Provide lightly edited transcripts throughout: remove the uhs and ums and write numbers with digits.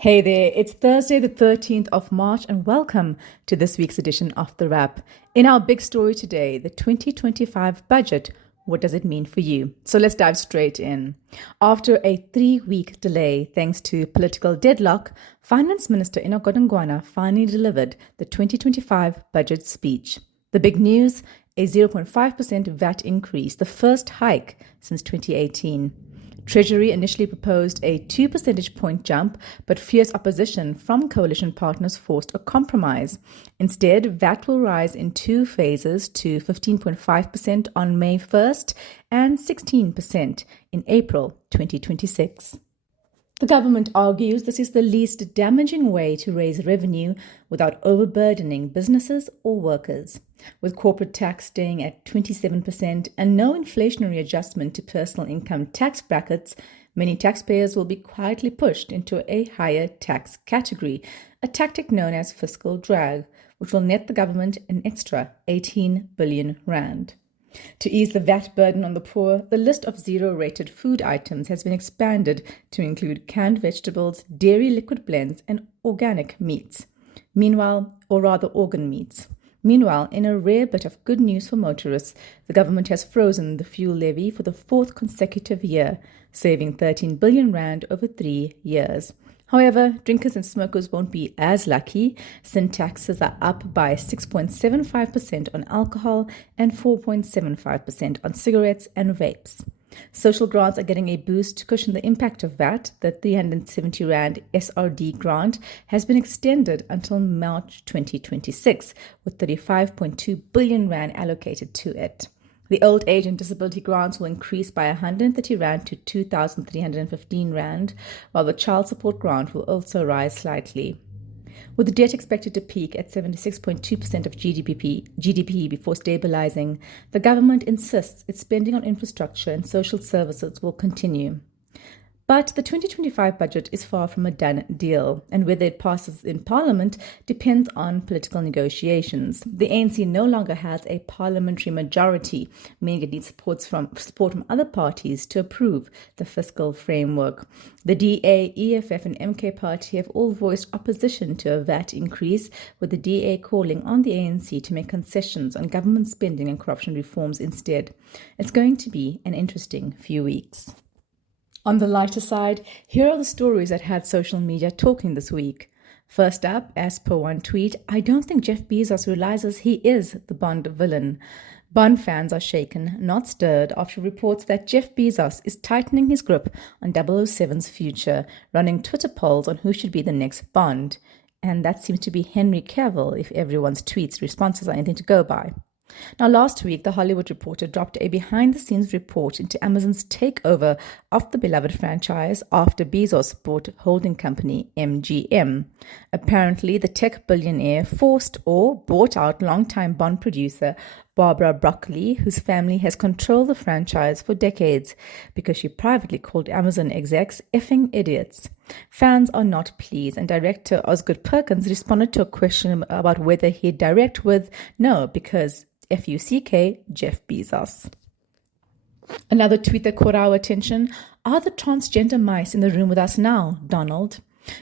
Hey there, it's Thursday, the 13th of March, and welcome to this week's edition of The Wrap. In our big story today, the 2025 budget. What does it mean for you? So let's dive straight in. After a 3-week delay, thanks to political deadlock, Finance Minister Enoch Godongwana finally delivered the 2025 budget speech. The big news, a 0.5% VAT increase, the first hike since 2018. Treasury initially proposed a 2 percentage point jump, but fierce opposition from coalition partners forced a compromise. Instead, VAT will rise in 2 phases to 15.5% on May 1st and 16% in April 2026. The government argues this is the least damaging way to raise revenue without overburdening businesses or workers. With corporate tax staying at 27% and no inflationary adjustment to personal income tax brackets, many taxpayers will be quietly pushed into a higher tax category, a tactic known as fiscal drag, which will net the government an extra 18 billion rand. To ease the VAT burden on the poor, the list of zero-rated food items has been expanded to include canned vegetables, dairy liquid blends, and organic meats. Meanwhile, organ meats. Meanwhile, in a rare bit of good news for motorists, the government has frozen the fuel levy for the 4th consecutive year, saving 13 billion rand over 3 years. However, drinkers and smokers won't be as lucky, since taxes are up by 6.75% on alcohol and 4.75% on cigarettes and vapes. Social grants are getting a boost to cushion the impact of VAT. The 370 Rand SRD grant has been extended until March 2026, with 35.2 billion Rand allocated to it. The old age and disability grants will increase by 130 Rand to 2,315 Rand, while the child support grant will also rise slightly. With the debt expected to peak at 76.2% of GDP before stabilizing, the government insists its spending on infrastructure and social services will continue. But the 2025 budget is far from a done deal, and whether it passes in Parliament depends on political negotiations. The ANC no longer has a parliamentary majority, meaning it needs support from other parties to approve the fiscal framework. The DA, EFF, and MK Party have all voiced opposition to a VAT increase, with the DA calling on the ANC to make concessions on government spending and corruption reforms instead. It's going to be an interesting few weeks. On the lighter side, here are the stories that had social media talking this week. First up, as per one tweet, I don't think Jeff Bezos realizes he is the Bond villain. Bond fans are shaken, not stirred, after reports that Jeff Bezos is tightening his grip on 007's future, running Twitter polls on who should be the next Bond. And that seems to be Henry Cavill, if everyone's tweets responses are anything to go by. Now, last week, The Hollywood Reporter dropped a behind-the-scenes report into Amazon's takeover of the beloved franchise after Bezos bought holding company MGM. Apparently, the tech billionaire forced or bought out longtime Bond producer Barbara Broccoli, whose family has controlled the franchise for decades, because she privately called Amazon execs effing idiots. Fans are not pleased, and director Osgood Perkins responded to a question about whether he'd direct with no, because F-U-C-K, Jeff Bezos. Another tweet that caught our attention: are the transgender mice in the room with us now, Donald?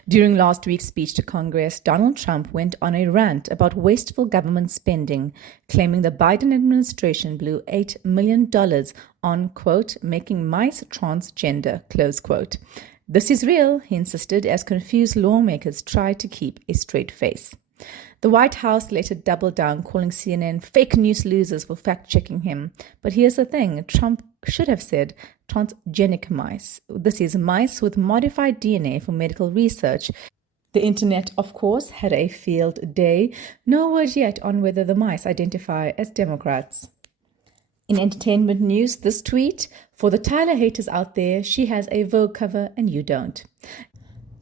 During last week's speech to Congress, Donald Trump went on a rant about wasteful government spending, claiming the Biden administration blew $8 million on, quote, making mice transgender, close quote. This is real, he insisted, as confused lawmakers tried to keep a straight face. The White House later doubled down, calling CNN fake news losers for fact-checking him. But here's the thing, Trump should have said transgenic mice. This is mice with modified DNA for medical research. The internet, of course, had a field day. No word yet on whether the mice identify as Democrats. In entertainment news, this tweet: for the Tyler haters out there, she has a Vogue cover and you don't.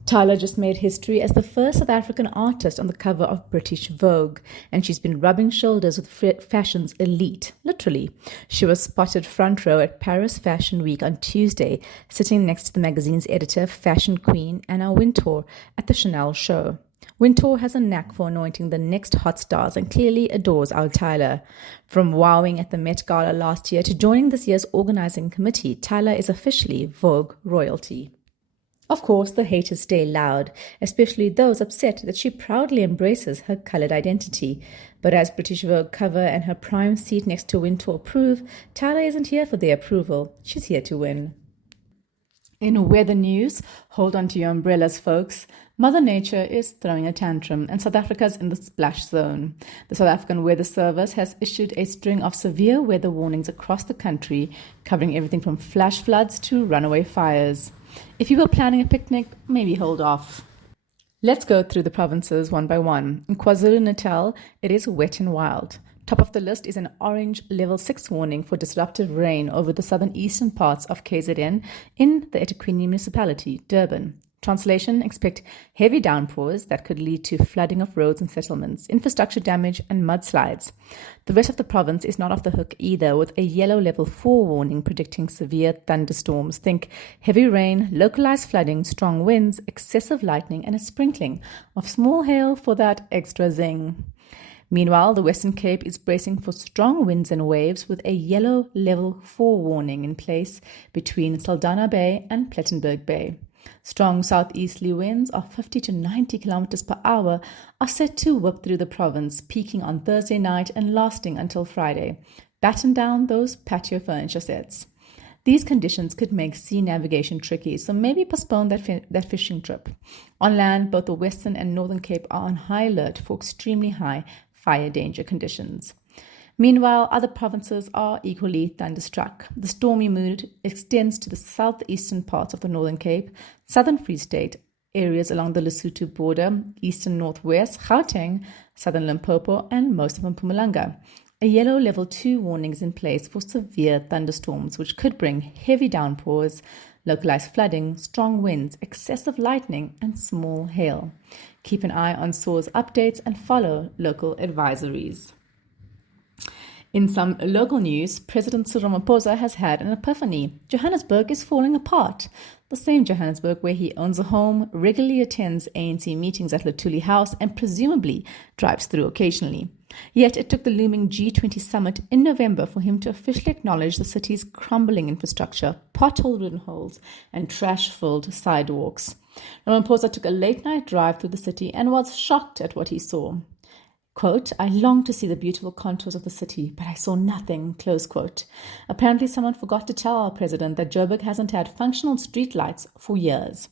Tyler just made history as the first South African artist on the cover of British Vogue, and she's been rubbing shoulders with fashion's elite, literally. She was spotted front row at Paris Fashion Week on Tuesday, sitting next to the magazine's editor, fashion queen Anna Wintour, at the Chanel show. Wintour has a knack for anointing the next hot stars and clearly adores our Tyler. From wowing at the Met Gala last year to joining this year's organizing committee, Tyler is officially Vogue royalty. Of course, the haters stay loud, especially those upset that she proudly embraces her coloured identity. But as British Vogue cover and her prime seat next to Wintour prove, Tyler isn't here for their approval. She's here to win. In weather news, hold on to your umbrellas, folks. Mother Nature is throwing a tantrum, and South Africa's in the splash zone. The South African Weather Service has issued a string of severe weather warnings across the country, covering everything from flash floods to runaway fires. If you were planning a picnic, maybe hold off. Let's go through the provinces one by one. In KwaZulu-Natal, it is wet and wild. Top of the list is an orange level 6 warning for disruptive rain over the southern eastern parts of KZN in the eThekwini municipality, Durban. Translation, expect heavy downpours that could lead to flooding of roads and settlements, infrastructure damage and mudslides. The rest of the province is not off the hook either, with a yellow level 4 warning predicting severe thunderstorms. Think heavy rain, localized flooding, strong winds, excessive lightning and a sprinkling of small hail for that extra zing. Meanwhile, the Western Cape is bracing for strong winds and waves with a yellow level 4 warning in place between Saldanha Bay and Plettenberg Bay. Strong southeasterly winds of 50 to 90 kilometers per hour are set to whip through the province, peaking on Thursday night and lasting until Friday. Batten down those patio furniture sets. These conditions could make sea navigation tricky, so maybe postpone that fishing trip. On land, both the Western and Northern Cape are on high alert for extremely high fire danger conditions. Meanwhile, other provinces are equally thunderstruck. The stormy mood extends to the southeastern parts of the Northern Cape, southern Free State, areas along the Lesotho border, eastern northwest, Gauteng, southern Limpopo, and most of Mpumalanga. A yellow level 2 warning is in place for severe thunderstorms, which could bring heavy downpours, localized flooding, strong winds, excessive lightning, and small hail. Keep an eye on SAWS updates and follow local advisories. In some local news, President Cyril Ramaphosa has had an epiphany. Johannesburg is falling apart. The same Johannesburg where he owns a home, regularly attends ANC meetings at Luthuli House, and presumably drives through occasionally. Yet it took the looming G20 summit in November for him to officially acknowledge the city's crumbling infrastructure, pothole-ridden holes, and trash-filled sidewalks. Ramaphosa took a late-night drive through the city and was shocked at what he saw. Quote, I longed to see the beautiful contours of the city, but I saw nothing, close quote. Apparently someone forgot to tell our president that Joburg hasn't had functional streetlights for years.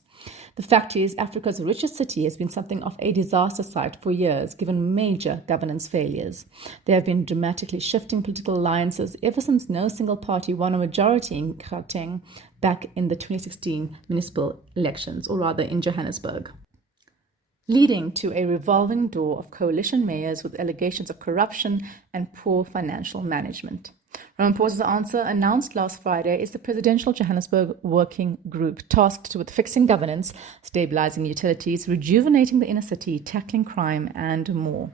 The fact is, Africa's richest city has been something of a disaster site for years, given major governance failures. There have been dramatically shifting political alliances ever since no single party won a majority in Gauteng back in the 2016 municipal elections, or rather in Johannesburg, leading to a revolving door of coalition mayors with allegations of corruption and poor financial management. Ramaphosa's answer, announced last Friday, is the Presidential Johannesburg Working Group, tasked with fixing governance, stabilizing utilities, rejuvenating the inner city, tackling crime, and more.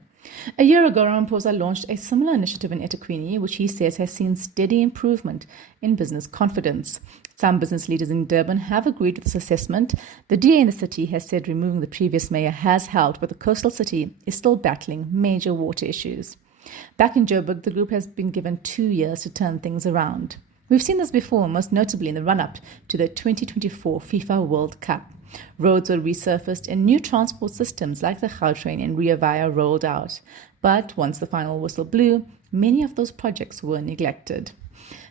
A year ago, Ramaphosa launched a similar initiative in eThekwini, which he says has seen steady improvement in business confidence. Some business leaders in Durban have agreed with this assessment. The DA in the city has said removing the previous mayor has helped, but the coastal city is still battling major water issues. Back in Joburg, the group has been given 2 years to turn things around. We've seen this before, most notably in the run-up to the 2024 FIFA World Cup. Roads were resurfaced and new transport systems like the Gautrain and Ria Vaya rolled out. But once the final whistle blew, many of those projects were neglected.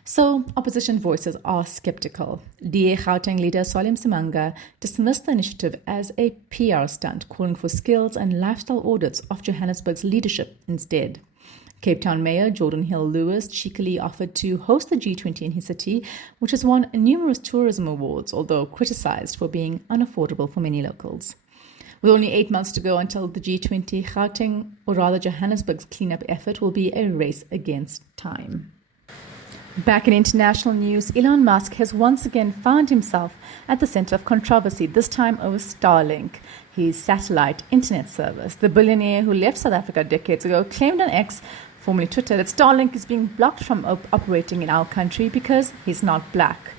So, opposition voices are skeptical. DA Gauteng leader Salim Simanga dismissed the initiative as a PR stunt, calling for skills and lifestyle audits of Johannesburg's leadership instead. Cape Town Mayor Jordan Hill-Lewis cheekily offered to host the G20 in his city, which has won numerous tourism awards, although criticized for being unaffordable for many locals. With only 8 months to go until the G20, Gauteng, or rather Johannesburg's cleanup effort, will be a race against time. Back in international news, Elon Musk has once again found himself at the center of controversy, this time over Starlink, his satellite internet service. The billionaire who left South Africa decades ago claimed on X, formerly Twitter, that Starlink is being blocked from operating in our country because he's not black.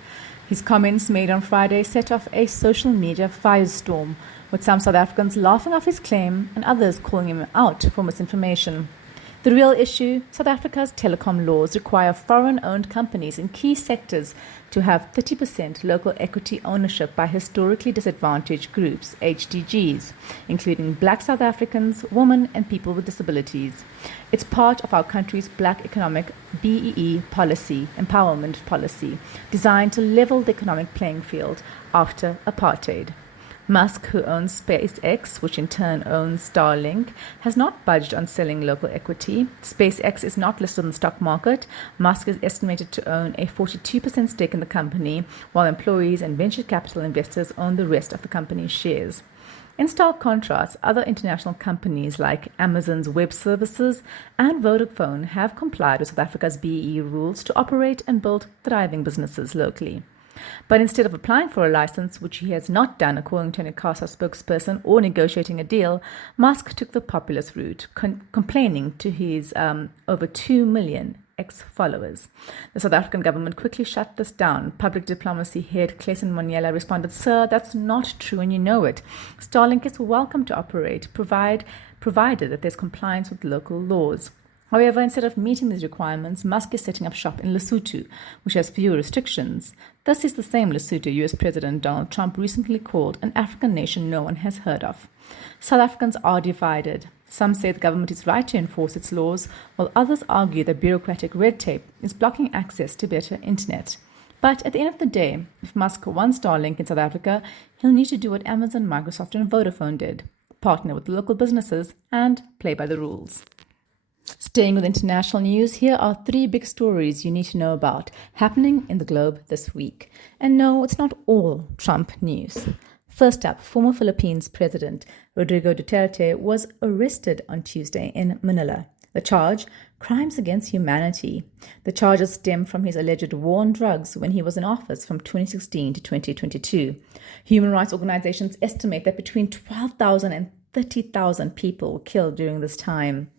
His comments made on Friday set off a social media firestorm, with some South Africans laughing off his claim and others calling him out for misinformation. The real issue: South Africa's telecom laws require foreign-owned companies in key sectors to have 30% local equity ownership by historically disadvantaged groups, HDGs, including Black South Africans, women, and people with disabilities. It's part of our country's Black economic BEE policy, empowerment policy, designed to level the economic playing field after apartheid. Musk, who owns SpaceX, which in turn owns Starlink, has not budged on selling local equity. SpaceX is not listed on the stock market. Musk is estimated to own a 42% stake in the company, while employees and venture capital investors own the rest of the company's shares. In stark contrast, other international companies like Amazon's Web Services and Vodafone have complied with South Africa's BEE rules to operate and build thriving businesses locally. But instead of applying for a license, which he has not done according to an ICASA spokesperson, or negotiating a deal, Musk took the populist route, complaining to his over 2 million ex-followers. The South African government quickly shut this down. Public diplomacy head Clayton Monyela responded, "Sir, that's not true and you know it. Starlink is welcome to operate, provided that there's compliance with local laws." However, instead of meeting these requirements, Musk is setting up shop in Lesotho, which has fewer restrictions. This is the same Lesotho US President Donald Trump recently called an African nation no one has heard of. South Africans are divided. Some say the government is right to enforce its laws, while others argue that bureaucratic red tape is blocking access to better internet. But at the end of the day, if Musk wants Starlink in South Africa, he'll need to do what Amazon, Microsoft, and Vodafone did: partner with local businesses and play by the rules. Staying with international news, here are 3 big stories you need to know about happening in the globe this week. And no, it's not all Trump news. First up, former Philippines President Rodrigo Duterte was arrested on Tuesday in Manila. The charge: crimes against humanity. The charges stem from his alleged war on drugs when he was in office from 2016 to 2022. Human rights organizations estimate that between 12,000 and 30,000 people were killed during this time.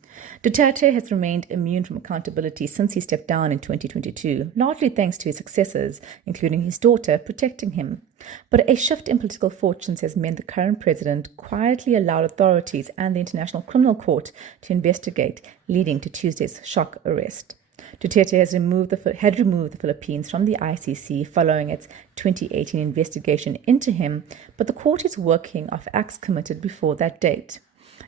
Duterte has remained immune from accountability since he stepped down in 2022, largely thanks to his successors, including his daughter, protecting him. But a shift in political fortunes has meant the current president quietly allowed authorities and the International Criminal Court to investigate, leading to Tuesday's shock arrest. Duterte had removed the Philippines from the ICC following its 2018 investigation into him, but the court is working off acts committed before that date.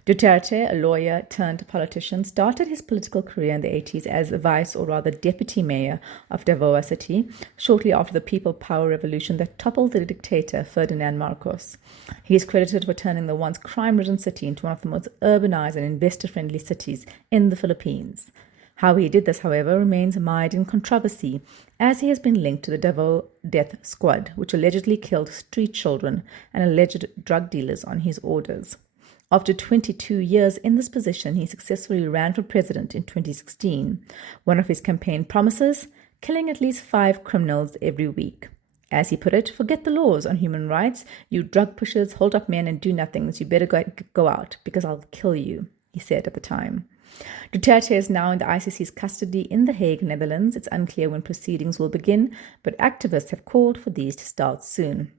Duterte, a lawyer turned politician, started his political career in the 80s as vice, or rather deputy mayor of Davao City, shortly after the People Power Revolution that toppled the dictator Ferdinand Marcos. He is credited for turning the once crime-ridden city into one of the most urbanized and investor-friendly cities in the Philippines. How he did this, however, remains mired in controversy, as he has been linked to the Davao Death Squad, which allegedly killed street children and alleged drug dealers on his orders. After 22 years in this position, he successfully ran for president in 2016. One of his campaign promises: killing at least 5 criminals every week. As he put it, forget the laws on human rights. You drug pushers, hold up men and do nothings. You better go out because I'll kill you, he said at the time. Duterte is now in the ICC's custody in The Hague, Netherlands. It's unclear when proceedings will begin, but activists have called for these to start soon.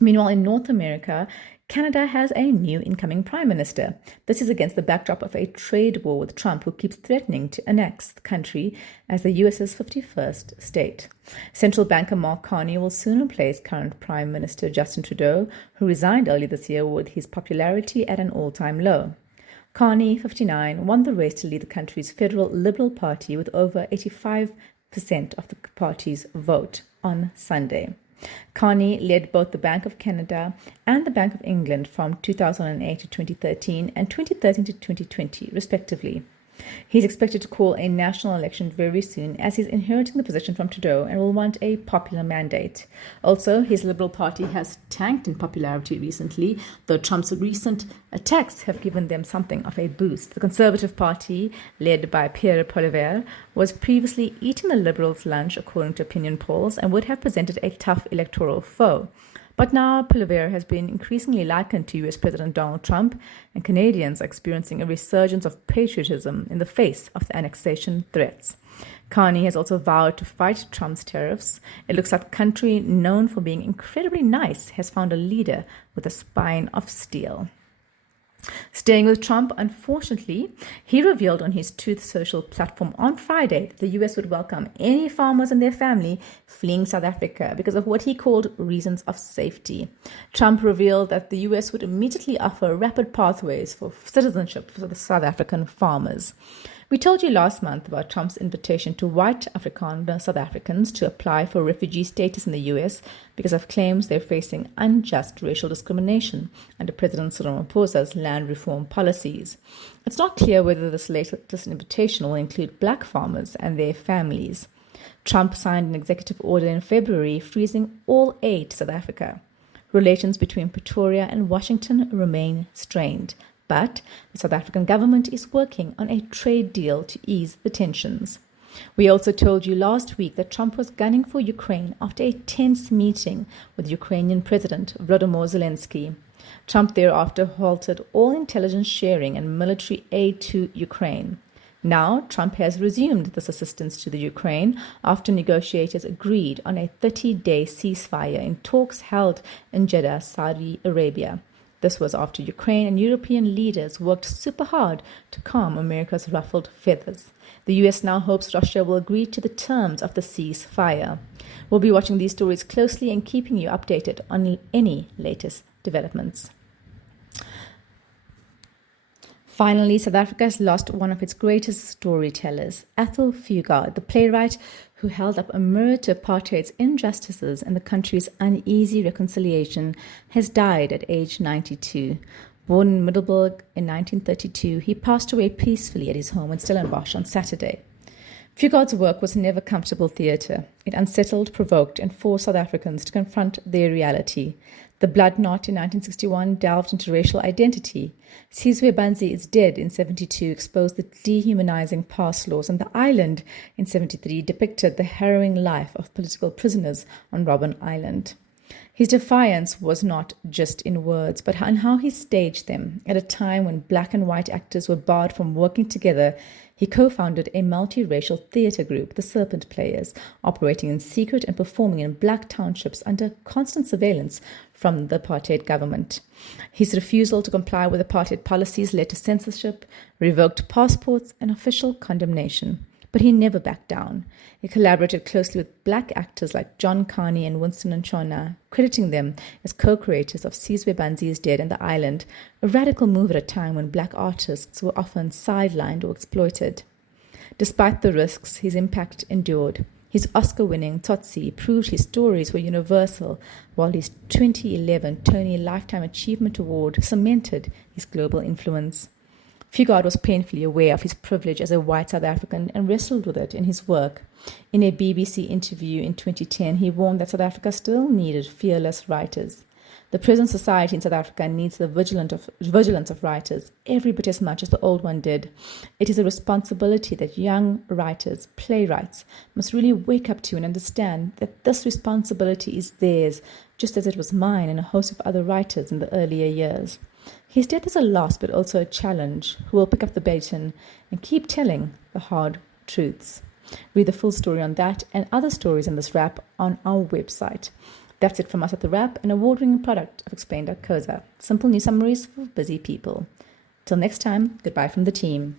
Meanwhile, in North America, Canada has a new incoming prime minister. This is against the backdrop of a trade war with Trump, who keeps threatening to annex the country as the US's 51st state. Central banker Mark Carney will soon replace current Prime Minister Justin Trudeau, who resigned early this year with his popularity at an all-time low. Carney, 59, won the race to lead the country's federal Liberal Party with over 85% of the party's vote on Sunday. Carney led both the Bank of Canada and the Bank of England from 2008 to 2013 and 2013 to 2020, respectively. He's expected to call a national election very soon, as he's inheriting the position from Trudeau and will want a popular mandate. Also, his Liberal Party has tanked in popularity recently, though Trump's recent attacks have given them something of a boost. The Conservative Party, led by Pierre Poilievre, was previously eating the Liberals' lunch, according to opinion polls, and would have presented a tough electoral foe. But now Poilievre has been increasingly likened to US President Donald Trump, and Canadians are experiencing a resurgence of patriotism in the face of the annexation threats. Carney has also vowed to fight Trump's tariffs. It looks like a country known for being incredibly nice has found a leader with a spine of steel. Staying with Trump, unfortunately, he revealed on his Truth Social platform on Friday that the US would welcome any farmers and their family fleeing South Africa because of what he called reasons of safety. Trump revealed that the US would immediately offer rapid pathways for citizenship for the South African farmers. We told you last month about Trump's invitation to white Afrikaner South Africans to apply for refugee status in the US because of claims they're facing unjust racial discrimination under President Cyril Ramaphosa's land reform policies. It's not clear whether this latest invitation will include black farmers and their families. Trump signed an executive order in February freezing all aid to South Africa. Relations between Pretoria and Washington remain strained. But the South African government is working on a trade deal to ease the tensions. We also told you last week that Trump was gunning for Ukraine after a tense meeting with Ukrainian President Volodymyr Zelensky. Trump thereafter halted all intelligence sharing and military aid to Ukraine. Now, Trump has resumed this assistance to the Ukraine after negotiators agreed on a 30-day ceasefire in talks held in Jeddah, Saudi Arabia. This was after Ukraine and European leaders worked super hard to calm America's ruffled feathers. The US now hopes Russia will agree to the terms of the ceasefire. We'll be watching these stories closely and keeping you updated on any latest developments. Finally, South Africa has lost one of its greatest storytellers, Athol Fugard, the playwright who held up a mirror to apartheid's injustices and the country's uneasy reconciliation, has died at age 92. Born in Middelburg in 1932, he passed away peacefully at his home in Stellenbosch on Saturday. Fugard's work was never comfortable theatre. It unsettled, provoked, and forced South Africans to confront their reality. The Blood Knot in 1961 delved into racial identity. Sizwe Banzi is Dead in 72 exposed the dehumanizing past laws, and The Island in 73 depicted the harrowing life of political prisoners on Robben Island. His defiance was not just in words, but in how he staged them. At a time when black and white actors were barred from working together, he co-founded a multiracial theatre group, the Serpent Players, operating in secret and performing in black townships under constant surveillance from the apartheid government. His refusal to comply with apartheid policies led to censorship, revoked passports, and official condemnation. But he never backed down. He collaborated closely with black actors like John Carney and Winston Nchona, crediting them as co-creators of Sizwe Banzi's Dead and The Island, a radical move at a time when black artists were often sidelined or exploited. Despite the risks, his impact endured. His Oscar-winning Tsotsi proved his stories were universal, while his 2011 Tony Lifetime Achievement Award cemented his global influence. Fugard was painfully aware of his privilege as a white South African and wrestled with it in his work. In a BBC interview in 2010, he warned that South Africa still needed fearless writers. The present society in South Africa needs the vigilance of writers every bit as much as the old one did. It is a responsibility that young writers, playwrights, must really wake up to and understand that this responsibility is theirs, just as it was mine and a host of other writers in the earlier years. His death is a loss, but also a challenge. Who will pick up the baton and keep telling the hard truths? Read the full story on that and other stories in this wrap on our website. That's it from us at The Wrap, an award-winning product of Explain.co.za. Simple news summaries for busy people. Till next time, goodbye from the team.